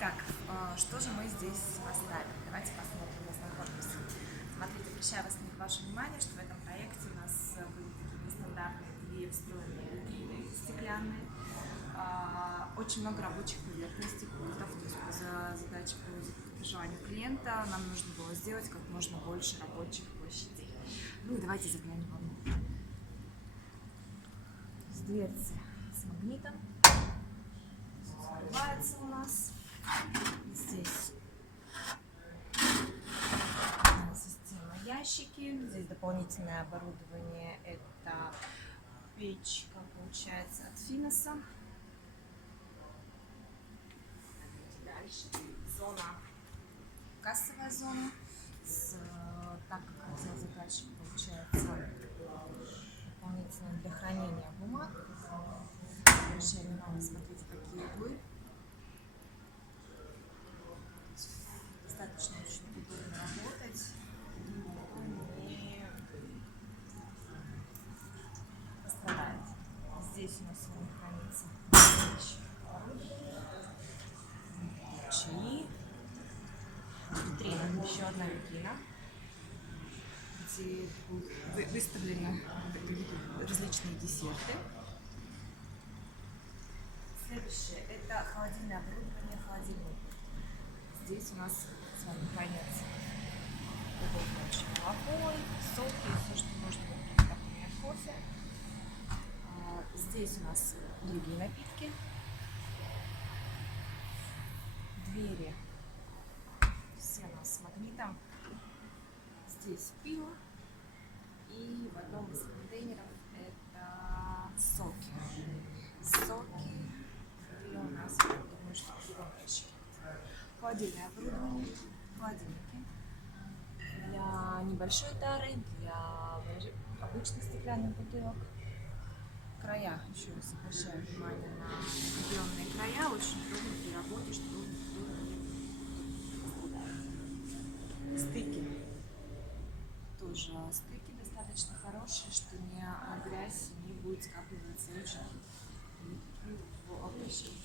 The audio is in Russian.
Итак, что же мы здесь поставили? Давайте посмотрим, ознакомимся. Смотрите, обращаю ваше внимание, что в этом проекте у нас были такие нестандартные две встроенные витрины стеклянные. Очень много рабочих поверхностей, пультов, то есть по задаче, по желанию клиента нам нужно было сделать как можно больше рабочих площадей. Ну и давайте заглянем вовнутрь. Дверцы с магнитом. Открывается у нас. Здесь система ящики. Здесь дополнительное оборудование. Это печка, получается, от Финоса. Дальше зона, кассовая зона. Так как хотел заказчик, получается, дополнительно для хранения бумаг. Обращаю внимание, смотрите, какие углы. Достаточно очень удобно работать. Не пострадает. Здесь у нас сегодня хранится чаи. Витрина, еще одна витрина, где будут выставлены различные десерты. Следующее – это холодильное оборудование, холодильник. Здесь у нас с вами хранится удобно очень молоко, соки, все, что можно для приготовления кофе. Здесь у нас другие напитки. Двери все у нас с магнитом. Здесь пиво. И в одном из контейнеров это соки. Соки. И у нас, я думаю, что в другом ящике. Холодильное оборудование, холодильники. Для небольшой тары, для обычных стеклянных бутылок. Края, еще раз обращаю внимание на определенные края, очень трудно при работе, чтобы стыки. Тоже стыки достаточно хорошие, что грязь не будет скапливаться очень в обращении.